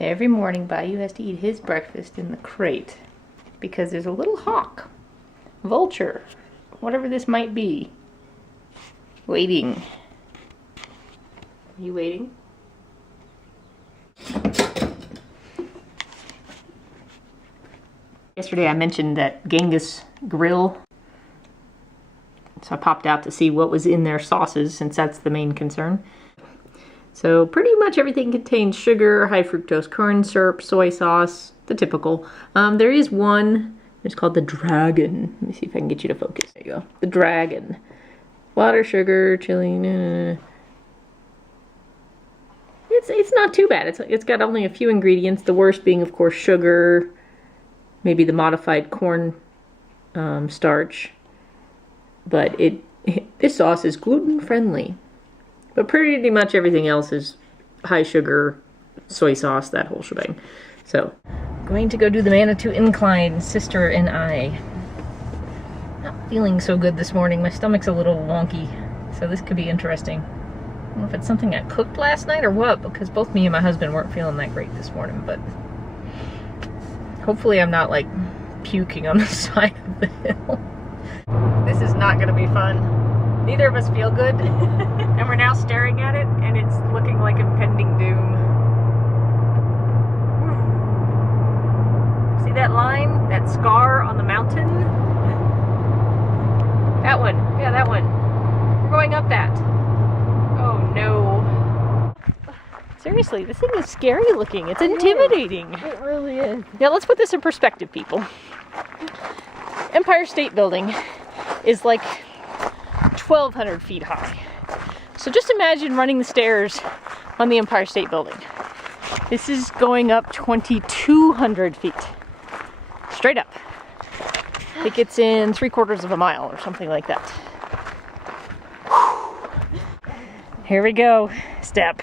Every morning, Bayou has to eat his breakfast in the crate because there's a little hawk, vulture, whatever this might be, waiting. Are you waiting? Yesterday I mentioned that Genghis grill, so I popped out to see what was in their sauces since that's the main concern. So pretty much everything contains sugar, high fructose corn syrup, soy sauce, the typical. There is one, it's called the Dragon. Let me see if I can get you to focus. There you go. The Dragon. Water, sugar, chili. It's not too bad. It's got only a few ingredients. The worst being, of course, sugar, maybe the modified corn starch. But this sauce is gluten friendly. But pretty much everything else is high sugar, soy sauce, that whole shebang. So, going to go do the Manitou Incline, sister and I. Not feeling so good this morning. My stomach's a little wonky, so this could be interesting. I don't know if it's something I cooked last night or what, because both me and my husband weren't feeling that great this morning, but hopefully I'm not like puking on the side of the hill. This is not gonna be fun. Neither of us feel good, and we're now staring at it, and it's looking like impending doom. See that line? That scar on the mountain? That one. Yeah, that one. We're going up that. Oh no. Seriously, this thing is scary looking. It's intimidating. It really is. Now let's put this in perspective, people. Empire State Building is like 1,200 feet high. So just imagine running the stairs on the Empire State Building. This is going up 2,200 feet. Straight up. I think it's in 3/4 of a mile or something like that. Here we go. Step.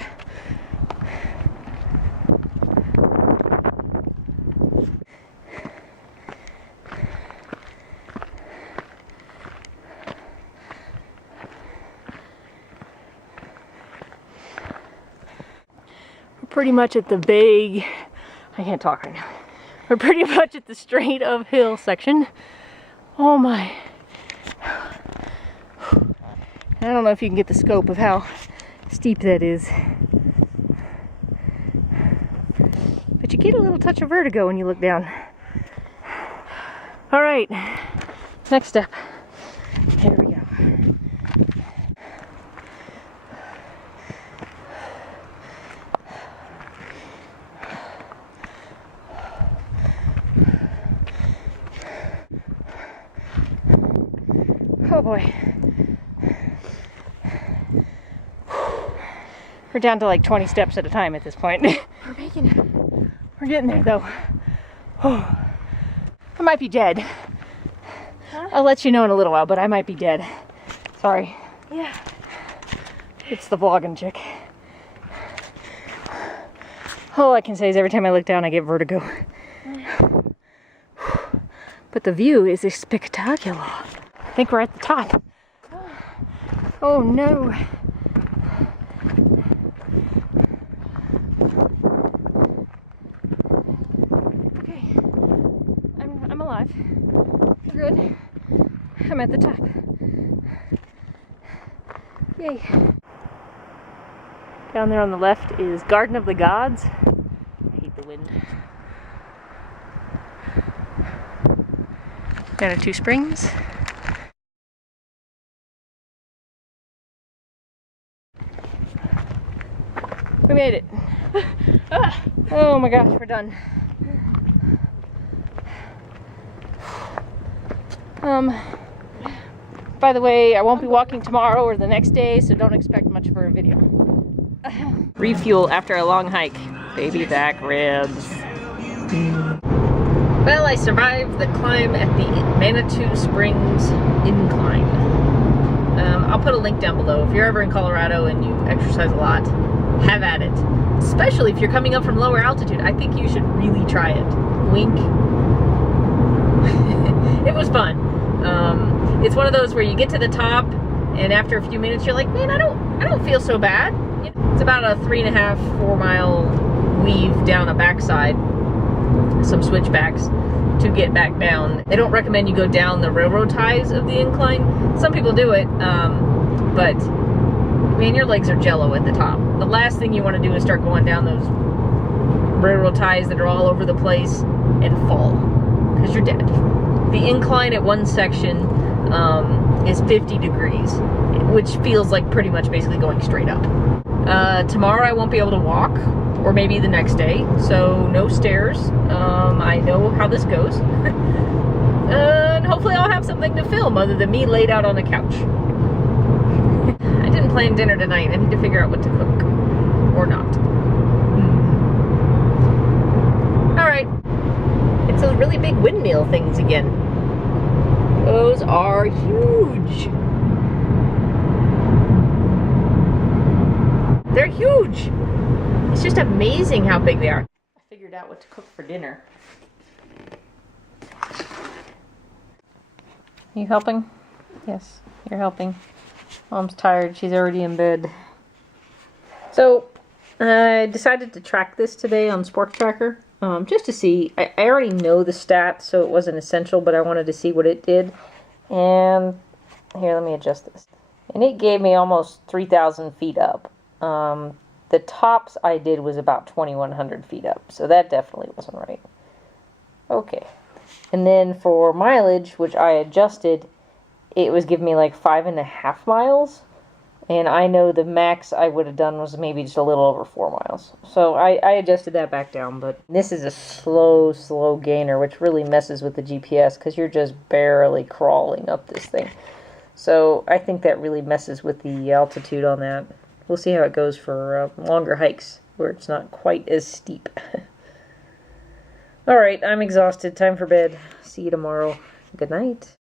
Pretty much at the big, I can't talk right now. We're pretty much at the straight up hill section. Oh my. I don't know if you can get the scope of how steep that is. But you get a little touch of vertigo when you look down. All right, next step. Here we go. Oh boy. We're down to like 20 steps at a time at this point. We're making it. We're getting there though. Oh. I might be dead. Huh? I'll let you know in a little while, but I might be dead. Sorry. Yeah. It's the vlogging chick. All I can say is every time I look down I get vertigo. But the view is spectacular. I think we're at the top. Oh no. Okay. I'm alive. We're good. I'm at the top. Yay. Down there on the left is Garden of the Gods. I hate the wind. Manitou Springs. We made it. Oh my gosh, we're done. By the way, I won't be walking tomorrow or the next day, so don't expect much for a video. Refuel after a long hike. Baby back ribs. Well, I survived the climb at the Manitou Springs Incline. I'll put a link down below. If you're ever in Colorado and you exercise a lot, have at it. Especially if you're coming up from lower altitude. I think you should really try it. Wink. It was fun. It's one of those where you get to the top and after a few minutes you're like, man, I don't feel so bad. It's about a 3.5-4 mile weave down a backside, some switchbacks, to get back down. They don't recommend you go down the railroad ties of the incline. Some people do it, but man, your legs are jello at the top. The last thing you want to do is start going down those railroad ties that are all over the place and fall, because you're dead. The incline at one section is 50 degrees, which feels like pretty much basically going straight up. Tomorrow I won't be able to walk, or maybe the next day, so no stairs. I know how this goes. And hopefully I'll have something to film other than me laid out on the couch. I didn't plan dinner tonight. I need to figure out what to cook. Or not. Alright. It's those really big windmill things again. Those are huge. They're huge. It's just amazing how big they are. I figured out what to cook for dinner. You helping? Yes, you're helping. Mom's tired. She's already in bed. So, I decided to track this today on Sports Tracker. Just to see. I already know the stats, so it wasn't essential, but I wanted to see what it did. And here, let me adjust this. And it gave me almost 3,000 feet up. The tops I did was about 2,100 feet up, so that definitely wasn't right. Okay. And then for mileage, which I adjusted, it was giving me like 5.5 miles. And I know the max I would have done was maybe just a little over 4 miles. So I adjusted that back down, but this is a slow gainer, which really messes with the GPS because you're just barely crawling up this thing. So I think that really messes with the altitude on that. We'll see how it goes for longer hikes where it's not quite as steep. Alright, I'm exhausted. Time for bed. See you tomorrow. Good night.